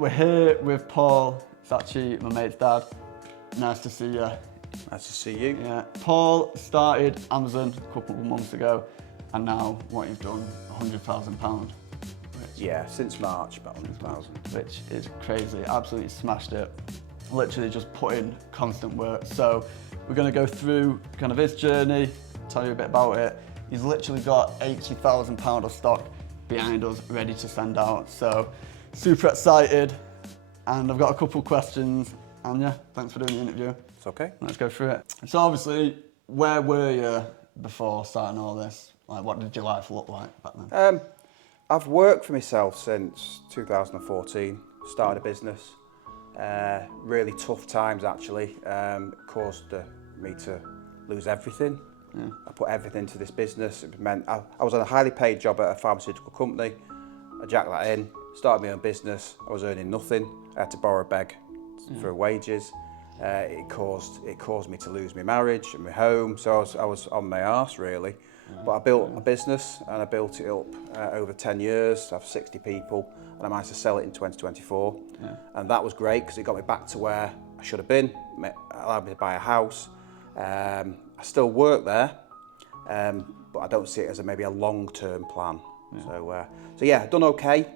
We're here with Paul. It's actually my mate's dad. Nice to see you. Nice to see you. Yeah. Paul started Amazon a couple of months ago, and now what you've done, £100,000. Yeah, since March, about 100,000. Which is crazy. Absolutely smashed it. Literally just put in constant work. So we're going to go through kind of his journey, tell you a bit about it. He's literally got £80,000 of stock behind us, ready to send out. So super excited. And I've got a couple of questions. And yeah, thanks for doing the interview. It's okay. Let's go through it. So obviously, where were you before starting all this? Like, what did your life look like back then? I've worked for myself since 2014, started a business. Really tough times actually, caused me to lose everything. Yeah. I put everything into this business. It meant I was on a highly paid job at a pharmaceutical company. I jacked that in, started my own business. I was earning nothing. I had to borrow a beg for wages. It caused me to lose my marriage and my home. So I was on my arse really. But I built a business and I built it up over 10 years. I have 60 people and I managed to sell it in 2024. Yeah. And that was great because it got me back to where I should have been. It allowed me to buy a house. I still work there, but I don't see it as maybe a long-term plan. Yeah. So yeah, done okay.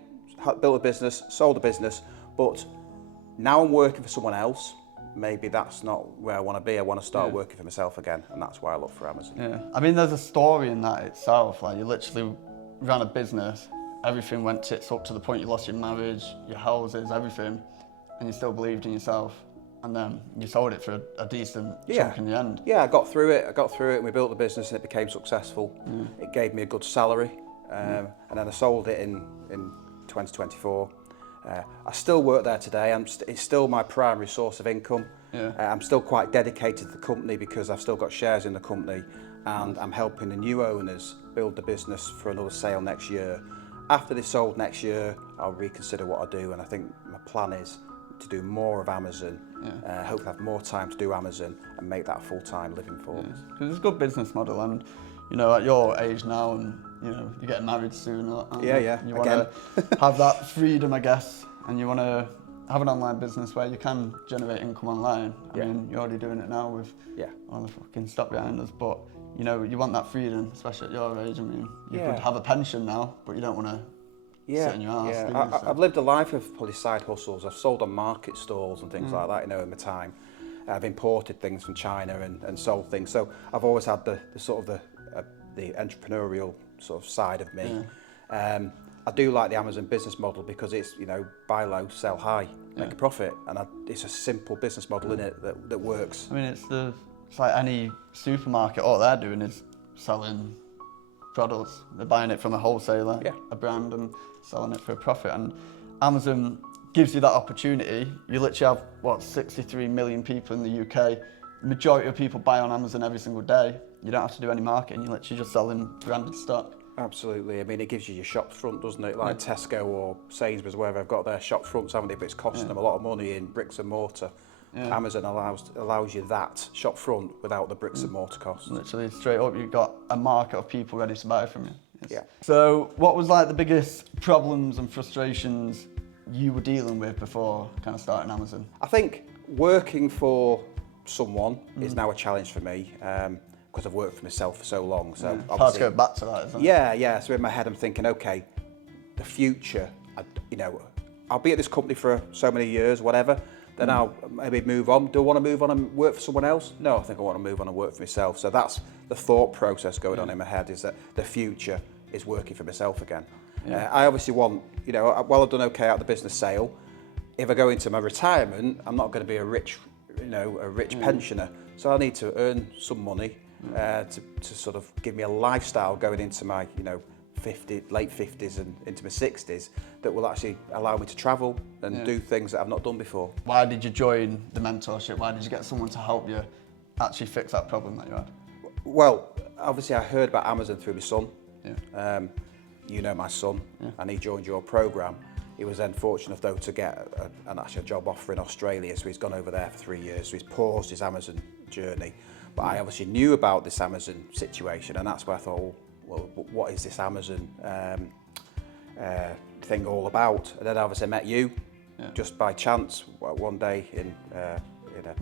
Built a business, sold a business, but now I'm working for someone else. Maybe that's not where I want to be. I want to start working for myself again, and that's why I look for Amazon. Yeah, I mean, there's a story in that itself. Like, you literally ran a business, everything went tits up to the point you lost your marriage, your houses, everything, and you still believed in yourself. And then you sold it for a decent chunk in the end. Yeah, I got through it, and we built the business, and it became successful. It gave me a good salary, and then I sold it in 2024. I still work there today. It's still my primary source of income. Yeah. I'm still quite dedicated to the company because I've still got shares in the company, and I'm helping the new owners build the business for another sale next year. After they're sold next year, I'll reconsider what I do, and I think my plan is to do more of Amazon. Hopefully have more time to do Amazon and make that a full-time living for us. Because it's a good business model, and you know, at your age now, and you know, you're getting married soon. You want to have that freedom, I guess, and you want to have an online business where you can generate income online. I mean, you're already doing it now with all the fucking stock behind us, but you know, you want that freedom, especially at your age. I mean, you could have a pension now, but you don't want to sit in your house. I've lived a life of probably side hustles. I've sold on market stalls and things like that, you know, in my time. I've imported things from China and sold things. So I've always had the sort of the entrepreneurial sort of side of me. I do like the Amazon business model because it's, you know, buy low, sell high, make a profit, and it's a simple business model in it that works. I mean, it's like any supermarket. All they're doing is selling products. They're buying it from a wholesaler, a brand, and selling it for a profit. And Amazon gives you that opportunity. You literally have 63 million people in the UK. The majority of people buy on Amazon every single day. You don't have to do any marketing. You're literally just selling branded stock. Absolutely. I mean, it gives you your shop front, doesn't it? Like Tesco or Sainsbury's, wherever they've got their shop fronts, haven't they? But it's costing them a lot of money in bricks and mortar. Amazon allows you that shop front without the bricks and mortar costs. Literally, straight up, you've got a market of people ready to buy from you. Yeah. So, what was like the biggest problems and frustrations you were dealing with before kind of starting Amazon? I think working for someone is now a challenge for me. Because I've worked for myself for so long. So it's hard to go back to that, isn't it? Yeah. So in my head, I'm thinking, okay, the future, I'll be at this company for so many years, whatever. Then I'll maybe move on. Do I want to move on and work for someone else? No, I think I want to move on and work for myself. So that's the thought process going on in my head, is that the future is working for myself again. I obviously want, while I've done okay out the business sale, if I go into my retirement, I'm not going to be a rich pensioner. So I need to earn some money to sort of give me a lifestyle going into my, late 50s and into my 60s that will actually allow me to travel and do things that I've not done before. Why did you join the mentorship? Why did you get someone to help you actually fix that problem that you had? Well, obviously I heard about Amazon through my son. You know my son, and he joined your program. He was then fortunate though to get a job offer in Australia, so he's gone over there for 3 years, so he's paused his Amazon journey. But I obviously knew about this Amazon situation, and that's where I thought, well, what is this Amazon thing all about? And then obviously I met you, just by chance one day in a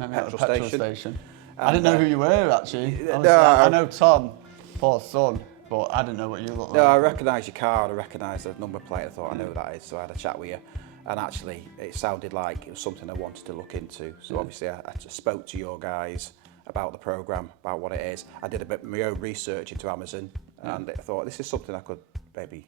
petrol station. I didn't know who you were actually. Honestly, I know Tom, Paul's son, but I didn't know what you looked like. No, I recognised your car and I recognised the number plate. I thought I know who that is, so I had a chat with you. And actually, it sounded like it was something I wanted to look into. So obviously, I just spoke to your guys about the programme, about what it is. I did a bit of my own research into Amazon, and I thought this is something I could maybe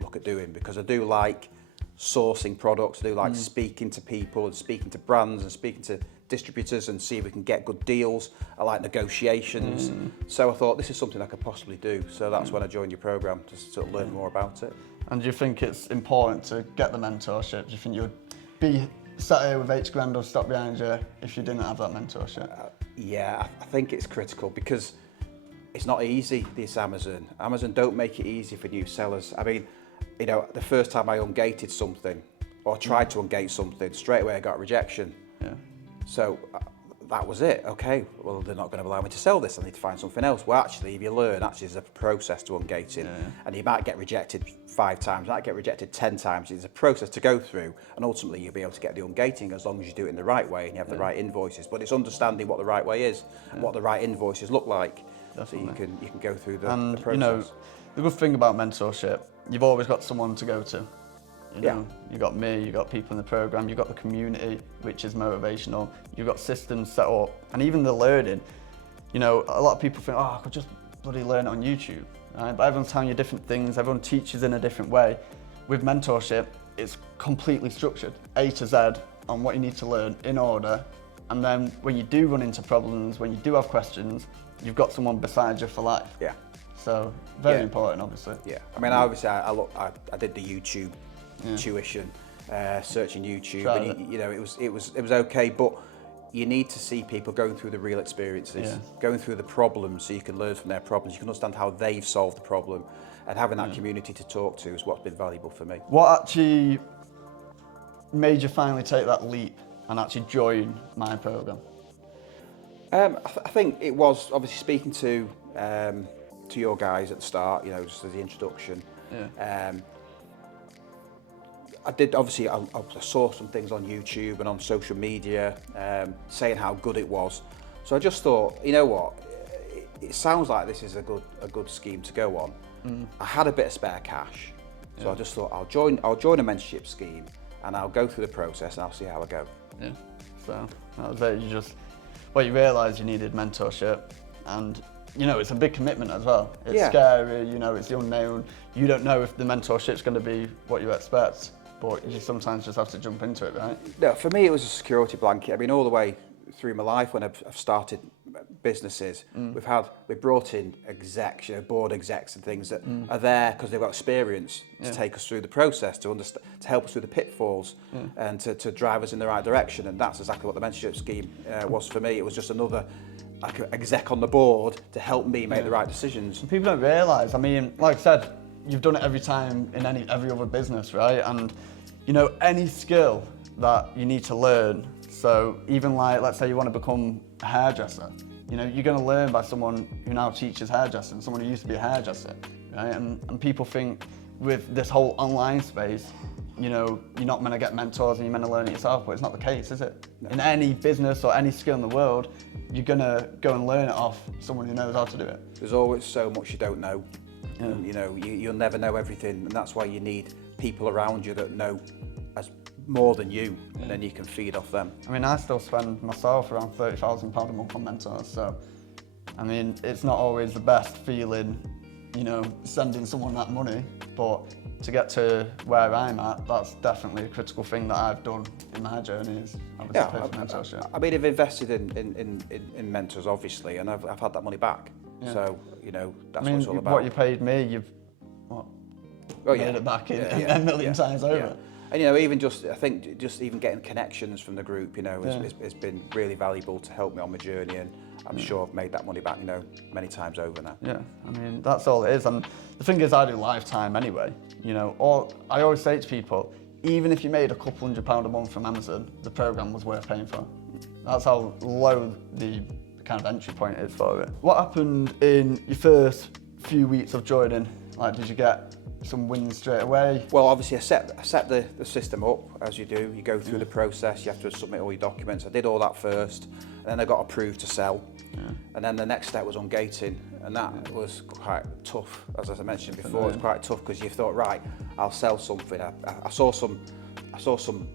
look at doing, because I do like sourcing products. I do like speaking to people and speaking to brands and speaking to distributors and see if we can get good deals. I like negotiations. So I thought this is something I could possibly do. So that's when I joined your programme, to sort of learn more about it. And do you think it's important to get the mentorship? Do you think you'd be sat here with 8 grand of stock behind you if you didn't have that mentorship? Yeah, I think it's critical, because it's not easy, this Amazon. Amazon don't make it easy for new sellers. I mean, you know, the first time I ungated something, or tried to ungate something, straight away I got rejection. Yeah. So that was it. Okay, well, they're not going to allow me to sell this. I need to find something else. Well, actually, if you learn, there's a process to ungating, and you might get rejected 5 times, you might get rejected 10 times. There's a process to go through, and ultimately you'll be able to get the ungating as long as you do it in the right way and you have the right invoices. But it's understanding what the right way is and what the right invoices look like. Definitely. So you can go through the process. You know, the good thing about mentorship, you've always got someone to go to. You know, you got me, you got people in the programme, you've got the community, which is motivational, you've got systems set up, and even the learning. You know, a lot of people think, oh, I could just bloody learn it on YouTube, right? But everyone's telling you different things, everyone teaches in a different way. With mentorship, it's completely structured, A to Z, on what you need to learn in order, and then when you do run into problems, when you do have questions, you've got someone beside you for life. Yeah. So, very important, obviously. Yeah, I mean, obviously, I did the YouTube tuition, searching YouTube, and you know, it was okay, but you need to see people going through the real experiences, going through the problems, so you can learn from their problems. You can understand how they've solved the problem, and having that community to talk to is what's been valuable for me. What actually made you finally take that leap and actually join my programme? I think it was obviously speaking to your guys at the start, you know, just as the introduction. I did, obviously, I saw some things on YouTube and on social media saying how good it was. So I just thought, you know what, it sounds like this is a good scheme to go on. I had a bit of spare cash, so I just thought I'll join a mentorship scheme and I'll go through the process and I'll see how I go. Yeah, so that was it. You realised you needed mentorship, and you know, it's a big commitment as well. It's scary, you know, it's the unknown. You don't know if the mentorship's going to be what you expect, but you sometimes just have to jump into it, right? No, for me it was a security blanket. I mean, all the way through my life when I've started businesses, we've brought in execs, you know, board execs and things that are there because they've got experience to take us through the process, to help us through the pitfalls, and to drive us in the right direction. And that's exactly what the mentorship scheme was for me. It was just another like an exec on the board to help me make the right decisions. People don't realise, I mean, like I said, you've done it every time in every other business, right? And you know, any skill that you need to learn, so even like, let's say you want to become a hairdresser, you know, you're going to learn by someone who now teaches hairdressing, someone who used to be a hairdresser, right? And people think with this whole online space, you know, you're not meant to get mentors and you're meant to learn it yourself, but it's not the case, is it? No. In any business or any skill in the world, you're going to go and learn it off someone who knows how to do it. There's always so much you don't know. And, you know, you'll never know everything, and that's why you need people around you that know as more than you, and then you can feed off them. I mean, I still spend myself around £30,000 a month on mentors, so I mean, it's not always the best feeling, you know, sending someone that money, but to get to where I'm at, that's definitely a critical thing that I've done in my journey, is obviously pay for mentorship. I mean, I've invested in mentors, obviously, and I've had that money back. Yeah. So, you know, that's what it's all about. What you paid me, you've made it back in a million times over. Yeah. And, you know, even I think even getting connections from the group, you know, has been really valuable to help me on my journey, and I'm sure I've made that money back, you know, many times over now. Yeah, I mean, that's all it is. And the thing is, I do lifetime anyway, you know, or I always say to people, even if you made a couple £100 a month from Amazon, the programme was worth paying for. That's how low the kind of entry point is for it. What happened in your first few weeks of joining Like, did you get some wins straight away? Well, obviously I set the system up, as you do. You go through the process, you have to submit all your documents. I did all that first, and then I got approved to sell. And then the next step was ungating, and that was quite tough. As I mentioned before, it was quite tough because you thought, right, I'll sell something. I saw some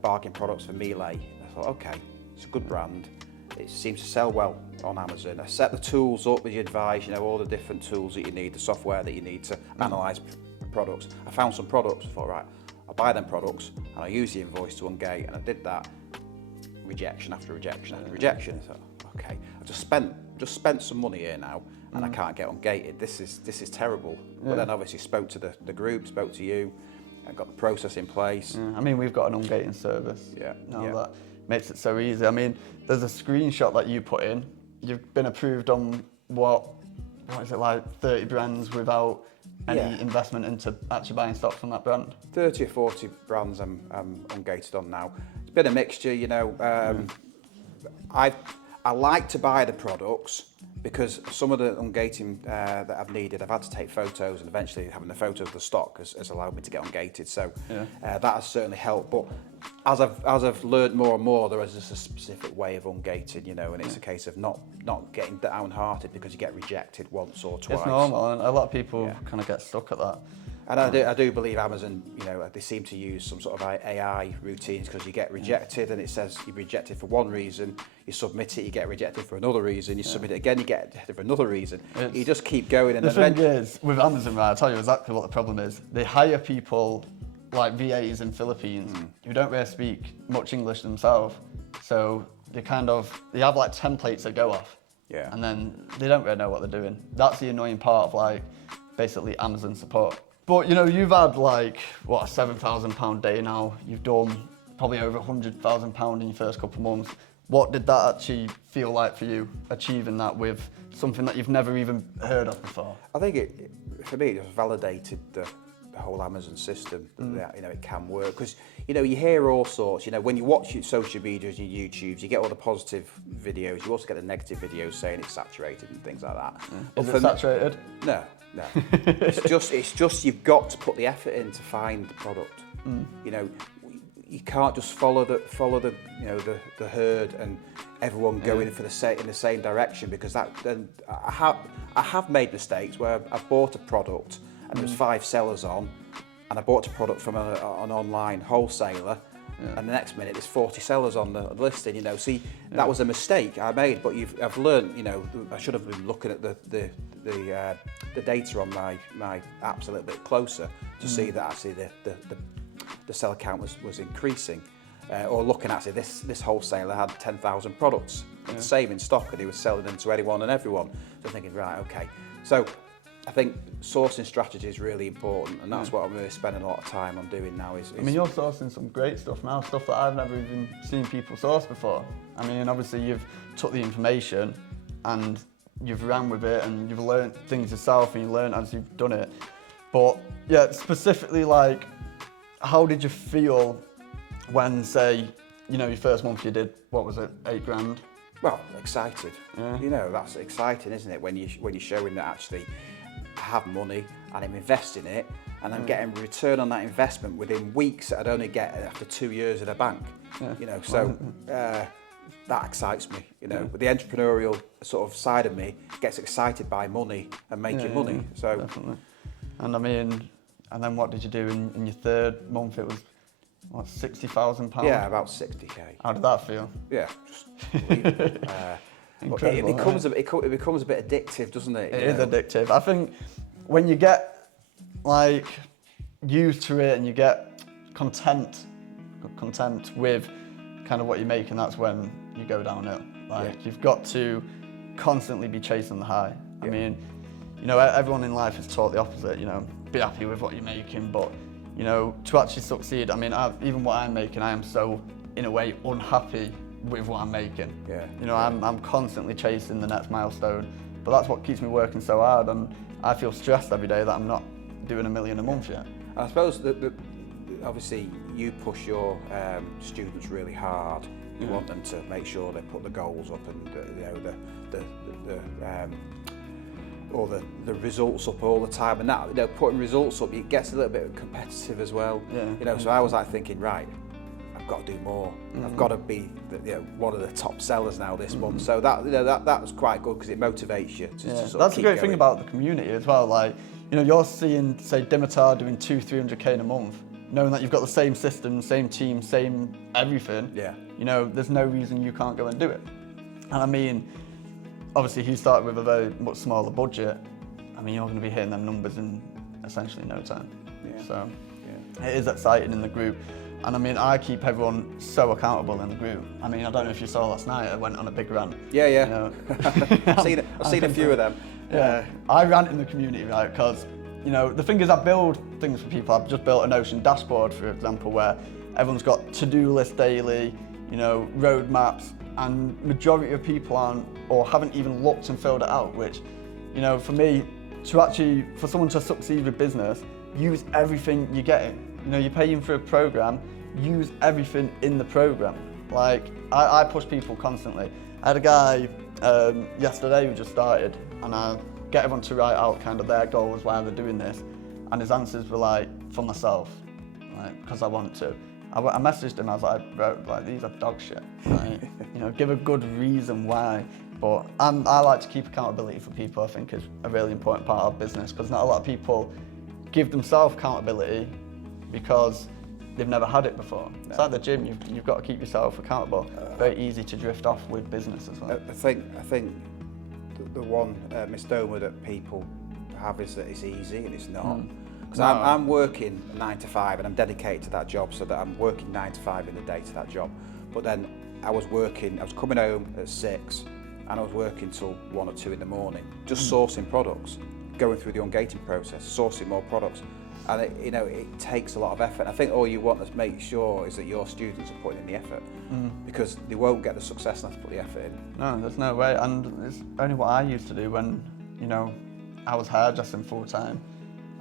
bargain products for Melee. I thought, okay, it's a good brand. It seems to sell well on Amazon. I set the tools up as you advise, all the different tools that you need, the software that you need to analyse products. I found some products. I thought, right, I'll buy them products and I use the invoice to ungate, and I did that. Rejection after rejection after rejection. I thought, okay, I've just spent some money here now, and I can't get ungated. This is terrible. But then obviously spoke to the group, spoke to you, and got the process in place. I mean, we've got an ungating service. Now that makes it so easy. I mean, there's a screenshot that you put in. You've been approved on what is it, like 30 brands without any investment into actually buying stock from that brand? 30 or 40 brands I'm ungated on now. It's been a mixture, I like to buy the products because some of the ungating that I've needed, I've had to take photos, and eventually having the photos of the stock has allowed me to get ungated. So that has certainly helped. But as I've learned more and more, there is just a specific way of ungating, and it's a case of not getting downhearted because you get rejected once or twice. It's normal, and a lot of people kind of get stuck at that. And I do believe Amazon, they seem to use some sort of AI routines, because you get rejected and it says you're rejected for one reason, you submit it, you get rejected for another reason, you submit it again, you get rejected for another reason. You just keep going. And the thing is, with Amazon, right, I'll tell you exactly what the problem is. They hire people like VAs in Philippines who don't really speak much English themselves. So they have like templates that go off. And then they don't really know what they're doing. That's the annoying part of basically Amazon support. But you've had a £7,000 day now. You've done probably over £100,000 in your first couple of months. What did that actually feel like for you, achieving that with something that you've never even heard of before? I think for me, it just validated the whole Amazon system, that it can work. Because you hear all sorts. When you watch your social medias, your YouTubes, you get all the positive videos. You also get the negative videos saying it's saturated and things like that. Is it saturated? No. It's just you've got to put the effort in to find the product. You can't just follow the herd and everyone going in the same direction, because then I have made mistakes where I've bought a product and there was 5 sellers on, and I bought a product from an online wholesaler, and the next minute there's 40 sellers on the listing. That was a mistake I made, but I've learned. I should have been looking at the data on my apps a little bit closer to see that actually the seller count was increasing, or looking at this wholesaler had 10,000 products the same in stock, and he was selling them to anyone and everyone. So thinking, right, okay, so I think sourcing strategy is really important, and that's what I'm really spending a lot of time on doing now. I mean, you're sourcing some great stuff now, stuff that I've never even seen people source before. I mean, obviously you've took the information and you've ran with it, and you've learned things yourself, and you learn as you've done it. But specifically, how did you feel when, say, your first month you did, what was it, 8 grand? Well, excited. That's exciting, isn't it? When you're showing that actually I have money and I'm investing it, and I'm getting a return on that investment within weeks that I'd only get after 2 years in a bank. That excites me. But the entrepreneurial sort of side of me gets excited by money and making money. So definitely. And I mean, and then what did you do in your 3rd month? It was £60,000. Yeah, about 60k. How did that feel? Yeah, just incredible. It becomes a bit addictive, doesn't it? It is addictive. I think when you get used to it and you get content with kind of what you're making, that's when you go downhill. You've got to constantly be chasing the high. I mean, everyone in life is taught the opposite. Be happy with what you're making, but to actually succeed, I mean, even what I'm making, I am so, in a way, unhappy with what I'm making. I'm constantly chasing the next milestone, but that's what keeps me working so hard, and I feel stressed every day that I'm not doing $1 million a month yet. I suppose that obviously you push your students really hard. You want them to make sure they put the goals up, and or the results up all the time, and that, you know, putting results up, it gets a little bit competitive as well. Yeah. You know, so I was like thinking, right, I've got to do more. I've got to be, you know, one of the top sellers now this month. So that, you know, that was quite good because it motivates you to sort of That's a keep great going. thing about the community as well. Like, you know, you're seeing, say, Dimitar doing 200-300k in a month, knowing that you've got the same system, same team, same everything. Yeah. You know, there's no reason you can't go and do it. And I mean, obviously he started with a very much smaller budget. I mean, you're going to be hitting them numbers in essentially no time. Yeah. So it is exciting in the group. And I mean, I keep everyone so accountable in the group. I mean, I don't know if you saw last night, I went on a big rant. Yeah. You know. I've seen a few of them. Yeah, I rant in the community, right? Because, you know, the thing is, I build things for people. I've just built a Notion dashboard, for example, where everyone's got to-do list daily, you know, roadmaps, and majority of people aren't or haven't even looked and filled it out. Which, you know, for me, for someone to succeed with business, use everything you're getting. You know, you're paying for a program, use everything in the program. Like, I push people constantly. I had a guy yesterday who just started, and I get everyone to write out kind of their goals, why they're doing this, and his answers were like, for myself, like, because I want to. I messaged him, I was like, bro, like, these are dog shit. Like, you know, give a good reason why. But I like to keep accountability for people. I think is a really important part of business, because not a lot of people give themselves accountability because they've never had it before. No. It's like the gym, you've got to keep yourself accountable. Very easy to drift off with business as well. I think the one misnomer that people have is that it's easy, and it's not. Because I'm working 9 to 5 and I'm dedicated to that job, so that I'm working 9 to 5 in the day to that job. But then I was coming home at 6 and I was working till 1 or 2 in the morning, just sourcing products, going through the ungating process, sourcing more products. And it takes a lot of effort. I think all you want to make sure is that your students are putting in the effort, because they won't get the success unless they put the effort in. No, there's no way. And it's only what I used to do when, you know, I was hairdressing full time.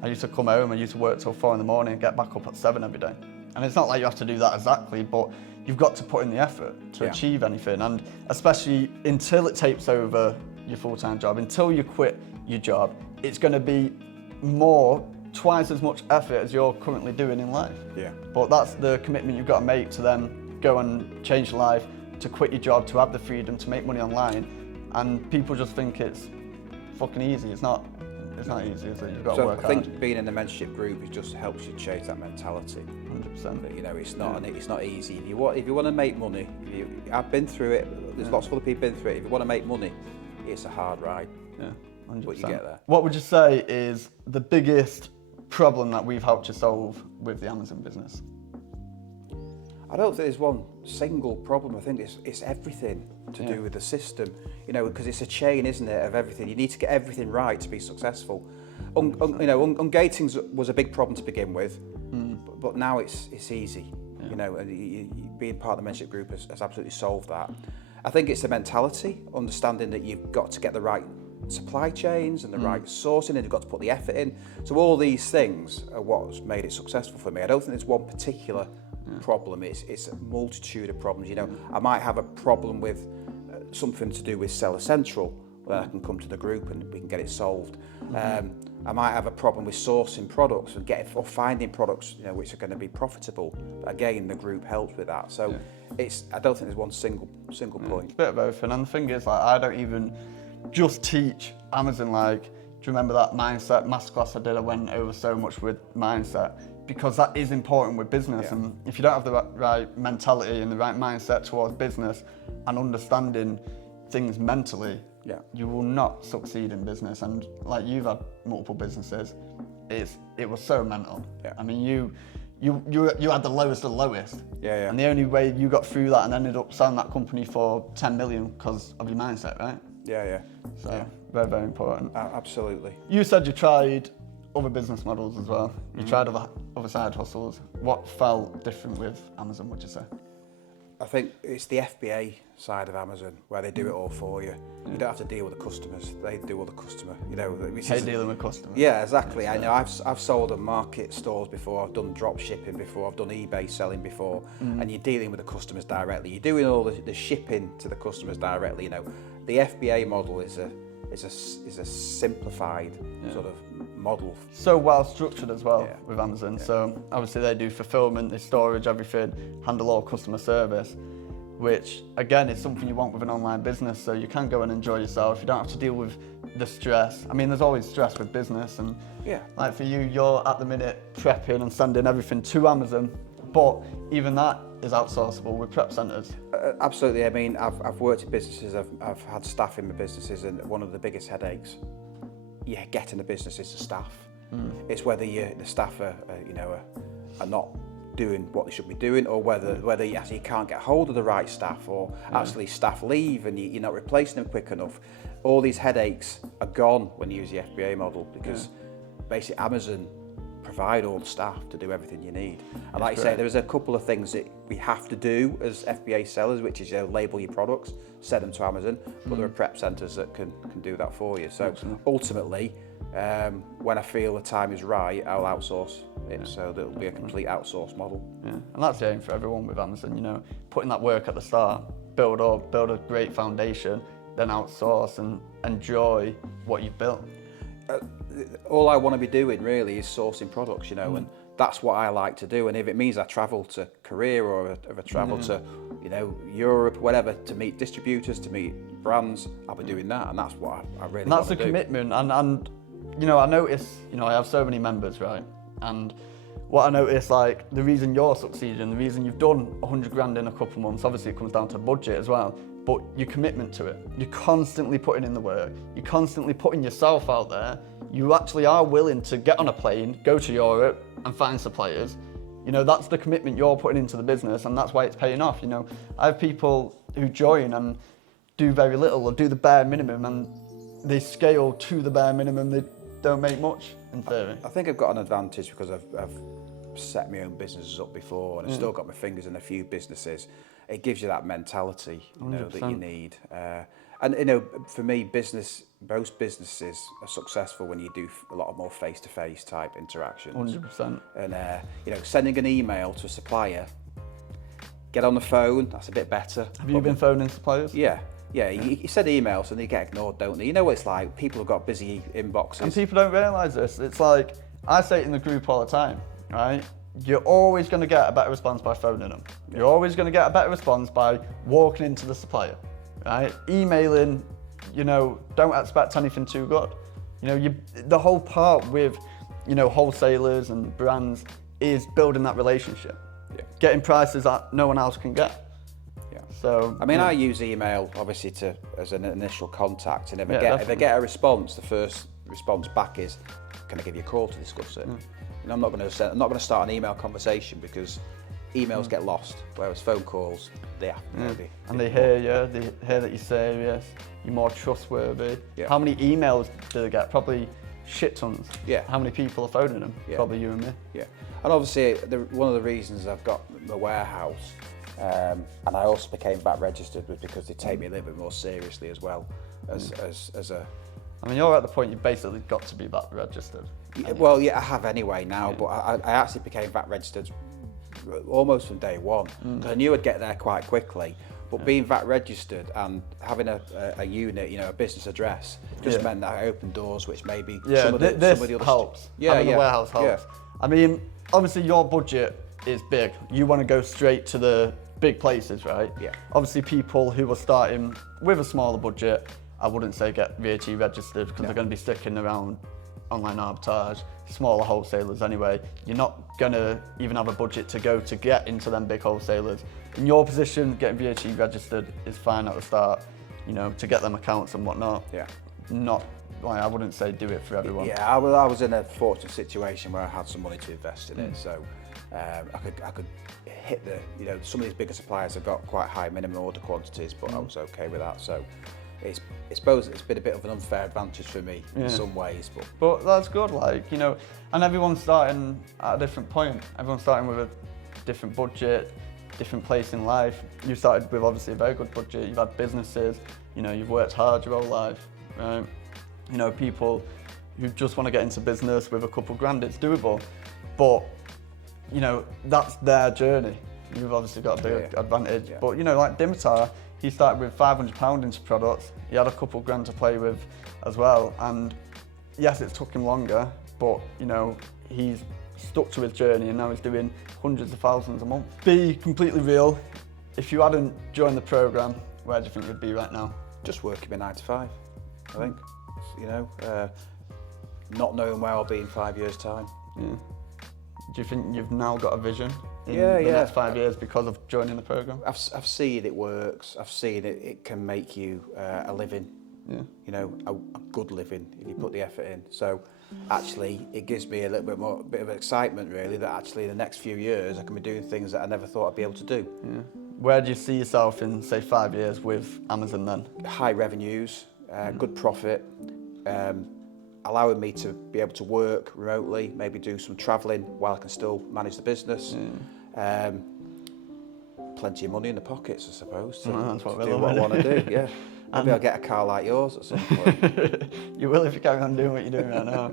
I used to come home, I used to work till 4 in the morning and get back up at 7 every day. And it's not like you have to do that exactly, but you've got to put in the effort to achieve anything. And especially until it takes over your full-time job, until you quit your job, it's going to be twice as much effort as you're currently doing in life. Yeah. But that's the commitment you've got to make to then go and change your life, to quit your job, to have the freedom to make money online. And people just think it's fucking easy. It's not easy, is it? You've got to work hard. I think being in the mentorship group, it just helps you change that mentality. 100%. But, you know, it's not easy. If you want to make money, I've been through it. There's lots of other people been through it. If you want to make money, it's a hard ride. Yeah, 100%. But you get there. What would you say is the biggest problem that we've helped you solve with the Amazon business? I don't think there's one single problem. I think it's everything to do with the system, you know, because it's a chain, isn't it, of everything. You need to get everything right to be successful. Ungating was a big problem to begin with, but now it's easy. You know, and being part of the mentorship group has absolutely solved that. I think it's the mentality, understanding that you've got to get the right supply chains and the right sourcing, and you've got to put the effort in. So all these things are what's made it successful for me. I don't think there's one particular problem. It's a multitude of problems. You know, I might have a problem with something to do with Seller Central, where I can come to the group and we can get it solved. I might have a problem with sourcing products or finding products, you know, which are going to be profitable. Again, the group helps with that. So I don't think there's one single point. It's a bit of everything. And the thing is, like, I don't even just teach Amazon. Like, do you remember that mindset masterclass I did? I went over so much with mindset, because that is important with business. And if you don't have the right mentality and the right mindset towards business and understanding things mentally, you will not succeed in business. And like, you've had multiple businesses, it was so mental. I mean, you had the lowest of the lowest. And the only way you got through that and ended up selling that company for 10 million because of your mindset, right? So very, very important. Absolutely. You said you tried other business models as well. You tried other side hustles. What felt different with Amazon, would you say? I think it's the FBA side of Amazon, where they do it all for you. You don't have to deal with the customers; they do all the customer. You know, dealing with customers. Yeah, exactly. I know. I've sold at market stores before. I've done drop shipping before. I've done eBay selling before. And you're dealing with the customers directly. You're doing all the shipping to the customers directly. You know, the FBA model is is a simplified sort of model. So well structured as well with Amazon. So obviously they do fulfillment, they storage, everything, handle all customer service, which again is something you want with an online business. So you can go and enjoy yourself. You don't have to deal with the stress. I mean, there's always stress with business, and like for you, you're at the minute prepping and sending everything to Amazon, but even that is outsourceable with prep centres. Absolutely. I mean, I've worked in businesses, I've had staff in my businesses, and one of the biggest headaches getting a business is the staff. It's whether the staff are not doing what they should be doing, or whether you actually can't get hold of the right staff, or actually staff leave and you're not replacing them quick enough. All these headaches are gone when you use the FBA model, because basically Amazon provide all the staff to do everything you need. And like you say, there's a couple of things that we have to do as FBA sellers, which is label your products, send them to Amazon, but there are prep centres that can do that for you. So ultimately, when I feel the time is right, I'll outsource it, so there'll be a complete outsource model. Yeah, and that's the aim for everyone with Amazon, you know, putting that work at the start, build a great foundation, then outsource and enjoy what you've built. All I want to be doing really is sourcing products, you know, and that's what I like to do. And if it means I travel to Korea, or if I travel to, you know, Europe, whatever, to meet distributors, to meet brands, I'll be doing that. And that's what I really want to do. And that's the commitment. And you know, I notice, you know, I have so many members, right? And what I notice, like, the reason you're succeeding, the reason you've done 100 grand in a couple of months, obviously it comes down to budget as well, but your commitment to it. You're constantly putting in the work. You're constantly putting yourself out there. You actually are willing to get on a plane, go to Europe and find suppliers. You know, that's the commitment you're putting into the business, and that's why it's paying off. You know, I have people who join and do very little or do the bare minimum, and they scale to the bare minimum. They don't make much in theory. I think I've got an advantage because I've set my own businesses up before, and I've still got my fingers in a few businesses. It gives you that mentality, you know, that you need. And you know, for me, most businesses are successful when you do a lot of more face-to-face type interactions. 100%. And you know, sending an email to a supplier, get on the phone, that's a bit better. Have you been phoning suppliers? Yeah. You send emails and they get ignored, don't they? You know what it's like, people have got busy inboxes. And people don't realise this. It's like, I say it in the group all the time, right? You're always going to get a better response by phoning them. You're always going to get a better response by walking into the supplier, right? Emailing, you know, don't expect anything too good. You know, the whole part with, you know, wholesalers and brands is building that relationship. Getting prices that no one else can get. So, I mean, I use email obviously as an initial contact, and if I get a response, the first response back is, "Can I give you a call to discuss it?" And I'm not going to start an email conversation, because emails get lost, whereas phone calls, they happen. And they hear you, they hear that you're serious, you're more trustworthy. How many emails do they get? Probably shit tons. How many people are phoning them? Probably you and me. And obviously, one of the reasons I've got my warehouse, and I also became VAT registered, was because they take me a little bit more seriously as well as a. I mean, you're at the point you've basically got to be VAT registered. Well, I have anyway now, but I actually became VAT registered almost from day one, because I knew I'd get there quite quickly. But being VAT registered and having a unit, you know, a business address, just meant that I opened doors, which maybe some of the other helps. Having a warehouse helps. I mean, obviously your budget is big. You want to go straight to the big places, right? Obviously, people who are starting with a smaller budget, I wouldn't say get VAT registered, because they're going to be sticking around online arbitrage, smaller wholesalers anyway. You're not going to even have a budget to get into them big wholesalers. In your position, getting VAT registered is fine at the start, you know, to get them accounts and whatnot. Not, like, I wouldn't say do it for everyone. I was in a fortunate situation where I had some money to invest in it, so I could hit you know, some of these bigger suppliers have got quite high minimum order quantities, but I was okay with that. So I suppose it's been a bit of an unfair advantage for me in some ways, but that's good, like, you know, and everyone's starting at a different point. Everyone's starting with a different budget, different place in life. You started with obviously a very good budget. You've had businesses, you know, you've worked hard your whole life, right? You know, people who just want to get into business with a couple grand, it's doable, but you know, that's their journey. you've obviously got a big advantage. Yeah. But you know, like Dimitar, he started with £500 into products. He had a couple grand to play with as well. And yes, it took him longer, but you know, he's stuck to his journey and now he's doing hundreds of thousands a month. Be completely real. If you hadn't joined the program, where do you think you'd be right now? Just working my 9 to 5, I think. You know, not knowing where I'll be in 5 years' time. Yeah. Do you think you've now got a vision in the next 5 years because of joining the program? I've seen it works. I've seen it can make you a living. Yeah. You know, a good living if you put the effort in. So actually, it gives me a little bit of excitement really that actually in the next few years I can be doing things that I never thought I'd be able to do. Yeah. Where do you see yourself in, say, 5 years with Amazon then? High revenues, good profit, allowing me to be able to work remotely, maybe do some travelling while I can still manage the business. Plenty of money in the pockets, I suppose, to, that's what do what I want to do. Yeah. Maybe I'll get a car like yours at some point. You will if you carry on doing what you're doing right now.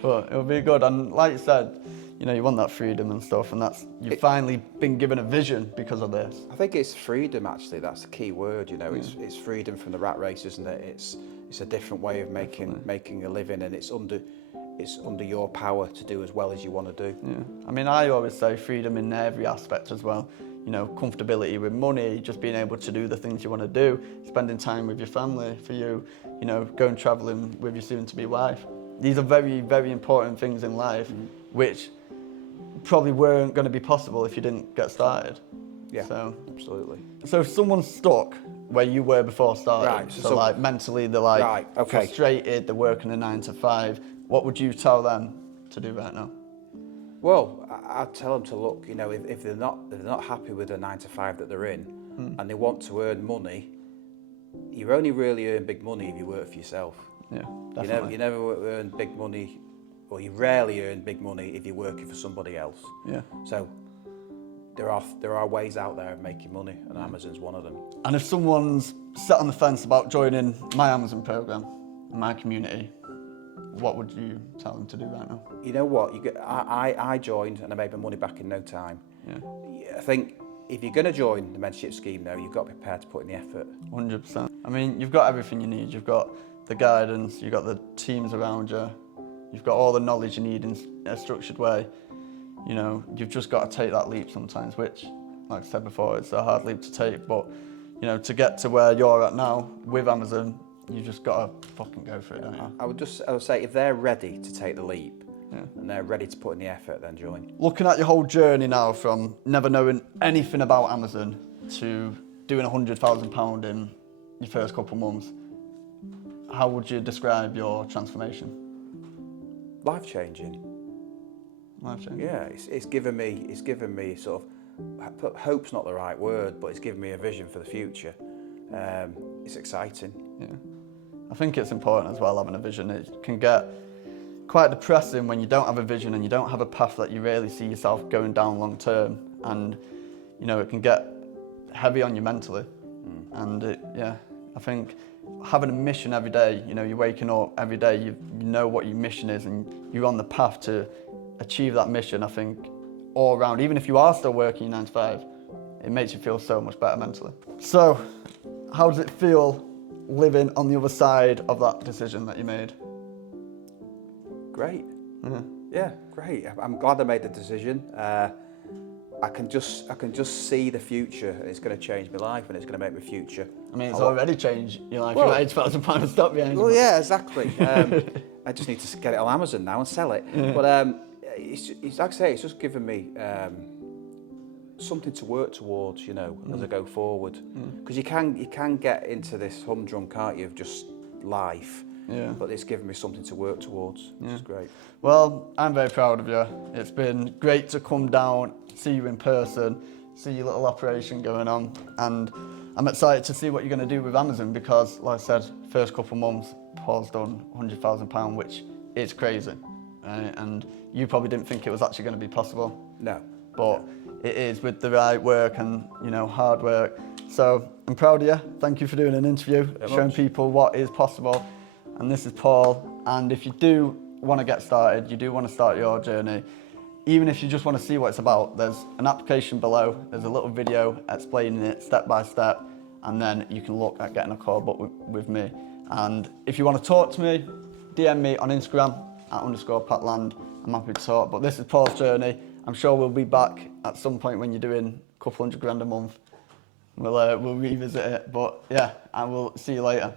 But it'll be good. And like you said, you know, you want that freedom and stuff, and you've finally been given a vision because of this. I think it's freedom, actually. That's the key word, you know. It's freedom from the rat race, isn't it? It's a different way of making a living, and it's under your power to do as well as you want to do. Yeah. I mean, I always say freedom in every aspect as well. You know, comfortability with money, just being able to do the things you want to do, spending time with your family for you, you know, going travelling with your soon-to-be wife. These are very, very important things in life, which probably weren't going to be possible if you didn't get started. Yeah, so, absolutely. So if someone's stuck where you were before starting, right, so like mentally they're like frustrated, they're working a 9 to 5, what would you tell them to do right now? Well, I'd tell them to look, you know, if they're not happy with the 9 to 5 that they're in and they want to earn money, you only really earn big money if you work for yourself. Yeah, definitely. You never earn big money, or you rarely earn big money if you're working for somebody else. Yeah. So there are ways out there of making money, and Amazon's one of them. And if someone's sat on the fence about joining my Amazon program, my community, what would you tell them to do right now? You know what? I joined and I made my money back in no time. Yeah. I think if you're going to join the mentorship scheme, though, you've got to be prepared to put in the effort. 100%. I mean, you've got everything you need. You've got the guidance, you've got the teams around you, you've got all the knowledge you need in a structured way. You know, you've just got to take that leap sometimes, which, like I said before, it's a hard leap to take. But, you know, to get to where you're at now with Amazon, you just got to fucking go for it, don't you? I would say if they're ready to take the leap and they're ready to put in the effort, then join. Looking at your whole journey now from never knowing anything about Amazon to doing £100,000 in your first couple of months, how would you describe your transformation? Life-changing. Life-changing? Yeah, it's given me sort of, hope's not the right word, but it's given me a vision for the future. It's exciting. Yeah. I think it's important as well, having a vision. It can get quite depressing when you don't have a vision and you don't have a path that you really see yourself going down long term. And, you know, it can get heavy on you mentally. And I think having a mission every day, you know, you're waking up every day, you know what your mission is and you're on the path to achieve that mission. I think all around, even if you are still working 9 to 5, it makes you feel so much better mentally. So, how does it feel living on the other side of that decision that you made? Great. Yeah, great. I'm glad I made the decision. I can just see the future. It's going to change my life, and it's going to make my future. I mean, it's already changed your life. Well, you've got £8,000 stock behind you. Well, yeah, exactly. I just need to get it on Amazon now and sell it. Yeah. But it's like I say, it's just given me something to work towards, you know, as I go forward. Because you can get into this humdrum, can't you, of just life. Yeah. But it's given me something to work towards, which is great. Well, I'm very proud of you. It's been great to come down, see you in person, see your little operation going on, and I'm excited to see what you're going to do with Amazon because, like I said, first couple of months, Paul's done £100,000, which is crazy. Right? And you probably didn't think it was actually going to be possible. No. But it is with the right work and, you know, hard work. So I'm proud of you. Thank you for doing an interview, showing people what is possible. And this is Paul. And if you do want to get started, you do want to start your journey, even if you just want to see what it's about, there's an application below, there's a little video explaining it step by step, and then you can look at getting a call booked with me. And if you want to talk to me, DM me on Instagram @_Patland. I'm happy to talk. But this is Paul's journey. I'm sure we'll be back at some point when you're doing a couple $100 grand a month. We'll revisit it. But yeah, I will see you later.